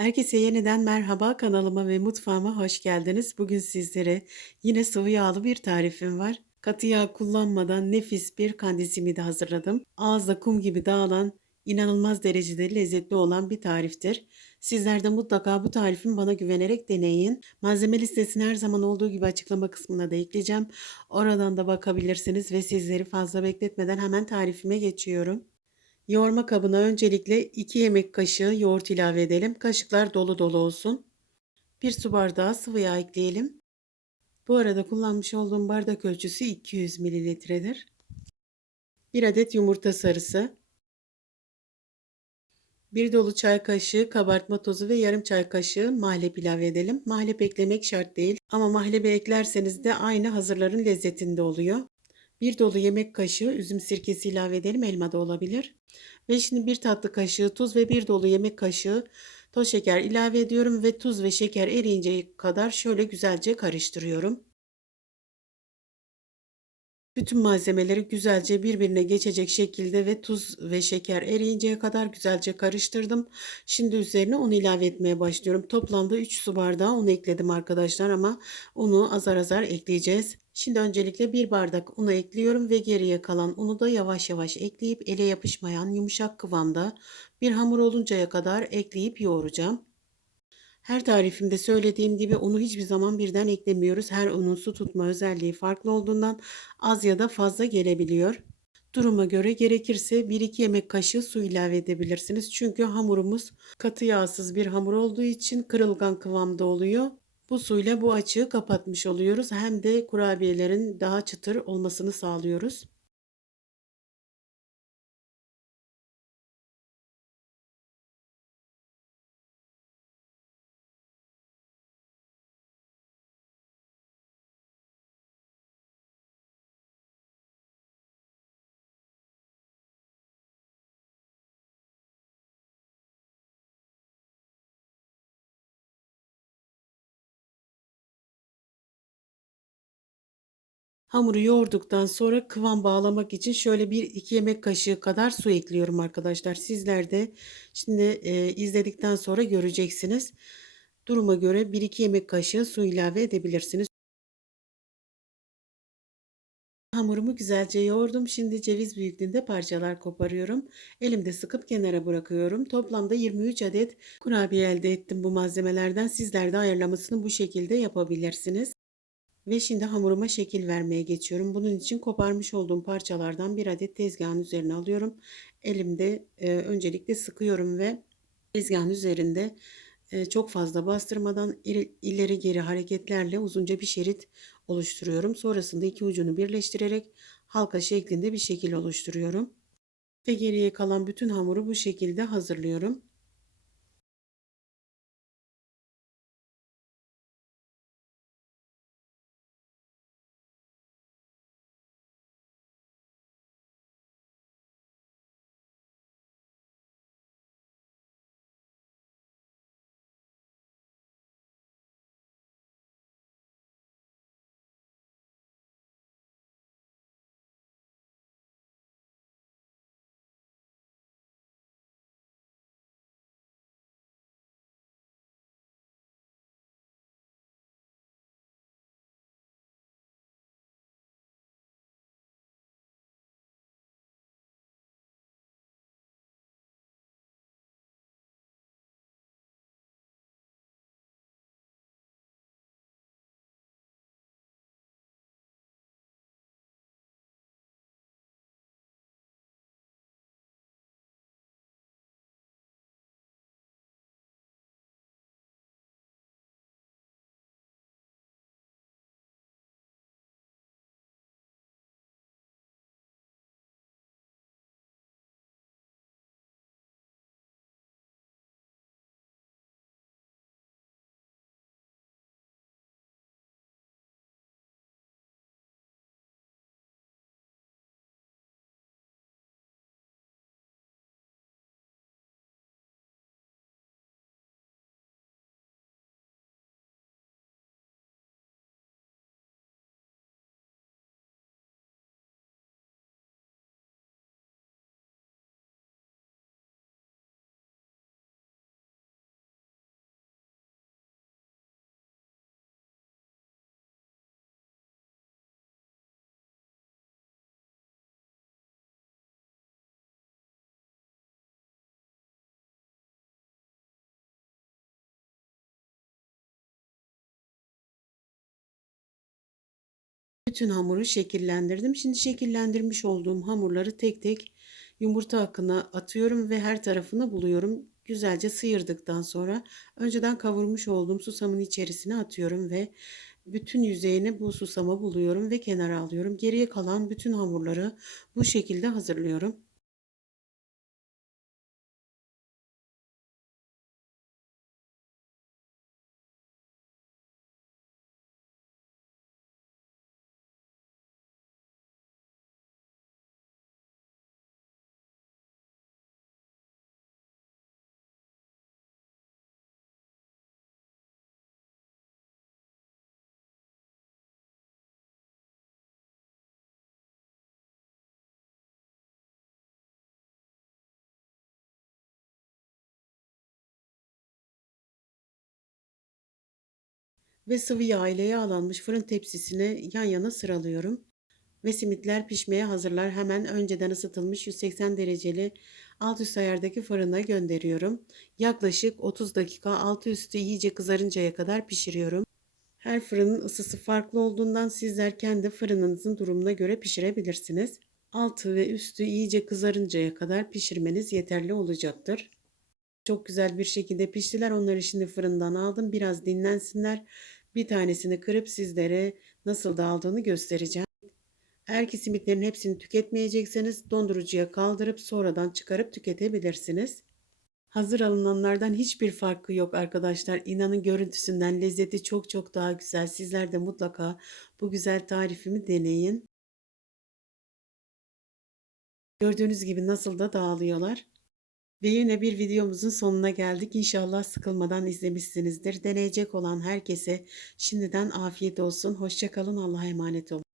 Herkese yeniden merhaba kanalıma ve mutfağıma hoş geldiniz. Bugün sizlere yine sıvı yağlı bir tarifim var. Katı yağ kullanmadan nefis bir kandil simidi hazırladım. Ağızda kum gibi dağılan, inanılmaz derecede lezzetli olan bir tariftir. Sizler de mutlaka bu tarifimi bana güvenerek deneyin. Malzeme listesini her zaman olduğu gibi açıklama kısmına da ekleyeceğim. Oradan da bakabilirsiniz ve sizleri fazla bekletmeden hemen tarifime geçiyorum. Yoğurma kabına öncelikle 2 yemek kaşığı yoğurt ilave edelim. Kaşıklar dolu dolu olsun. 1 su bardağı sıvı yağ ekleyelim. Bu arada kullanmış olduğum bardak ölçüsü 200 mililitredir. 1 adet yumurta sarısı. 1 dolu çay kaşığı kabartma tozu ve yarım çay kaşığı mahlep ilave edelim. Mahlep eklemek şart değil ama mahlebi eklerseniz de aynı hazırların lezzetinde oluyor. 1 dolu yemek kaşığı üzüm sirkesi ilave edelim. Elma da olabilir. Ve şimdi 1 tatlı kaşığı tuz ve 1 dolu yemek kaşığı toz şeker ilave ediyorum ve tuz ve şeker eriyinceye kadar şöyle güzelce karıştırıyorum. Bütün malzemeleri güzelce birbirine geçecek şekilde ve tuz ve şeker eriyinceye kadar güzelce karıştırdım. Şimdi üzerine un ilave etmeye başlıyorum. Toplamda 3 su bardağı un ekledim arkadaşlar ama unu azar azar ekleyeceğiz. Şimdi öncelikle bir bardak unu ekliyorum ve geriye kalan unu da yavaş yavaş ekleyip ele yapışmayan yumuşak kıvamda bir hamur oluncaya kadar ekleyip yoğuracağım. Her tarifimde söylediğim gibi unu hiçbir zaman birden eklemiyoruz. Her unun su tutma özelliği farklı olduğundan az ya da fazla gelebiliyor. Duruma göre gerekirse 1-2 yemek kaşığı su ilave edebilirsiniz. Çünkü hamurumuz katı yağsız bir hamur olduğu için kırılgan kıvamda oluyor. Bu suyla bu açığı kapatmış oluyoruz. Hem de kurabiyelerin daha çıtır olmasını sağlıyoruz. Hamuru yoğurduktan sonra kıvam bağlamak için şöyle bir iki yemek kaşığı kadar su ekliyorum arkadaşlar. Sizler de şimdi e, izledikten sonra göreceksiniz. Duruma göre 1-2 yemek kaşığı su ilave edebilirsiniz. Hamurumu güzelce yoğurdum. Şimdi ceviz büyüklüğünde parçalar koparıyorum. Elimde sıkıp kenara bırakıyorum. Toplamda 23 adet kurabiye elde ettim bu malzemelerden. Sizler de ayarlamasını bu şekilde yapabilirsiniz. Ve şimdi hamuruma şekil vermeye geçiyorum. Bunun için koparmış olduğum parçalardan bir adet tezgahın üzerine alıyorum. Elimde e, öncelikle sıkıyorum ve tezgahın üzerinde e, çok fazla bastırmadan ileri geri hareketlerle uzunca bir şerit oluşturuyorum. Sonrasında iki ucunu birleştirerek halka şeklinde bir şekil oluşturuyorum. Ve geriye kalan bütün hamuru bu şekilde hazırlıyorum. Bütün hamuru şekillendirdim. Şimdi şekillendirmiş olduğum hamurları tek tek yumurta akına atıyorum ve her tarafını buluyorum. Güzelce sıyırdıktan sonra önceden kavurmuş olduğum susamın içerisine atıyorum ve bütün yüzeyini bu susama buluyorum ve kenara alıyorum. Geriye kalan bütün hamurları bu şekilde hazırlıyorum. Ve sıvı yağ ile yağlanmış fırın tepsisine yan yana sıralıyorum. Ve simitler pişmeye hazırlar. Hemen önceden ısıtılmış 180 dereceli alt üst ayardaki fırına gönderiyorum. Yaklaşık 30 dakika altı üstü iyice kızarıncaya kadar pişiriyorum. Her fırının ısısı farklı olduğundan sizler kendi fırınınızın durumuna göre pişirebilirsiniz. Altı ve üstü iyice kızarıncaya kadar pişirmeniz yeterli olacaktır. Çok güzel bir şekilde piştiler. Onları şimdi fırından aldım. Biraz dinlensinler. Bir tanesini kırıp sizlere nasıl dağıldığını göstereceğim. Eğer simitlerin hepsini tüketmeyecekseniz dondurucuya kaldırıp sonradan çıkarıp tüketebilirsiniz. Hazır alınanlardan hiçbir farkı yok arkadaşlar. İnanın görüntüsünden lezzeti çok çok daha güzel. Sizler de mutlaka bu güzel tarifimi deneyin. Gördüğünüz gibi nasıl da dağılıyorlar. Ve yine bir videomuzun sonuna geldik. İnşallah sıkılmadan izlemişsinizdir. Deneyecek olan herkese şimdiden afiyet olsun. Hoşçakalın. Allah'a emanet olun.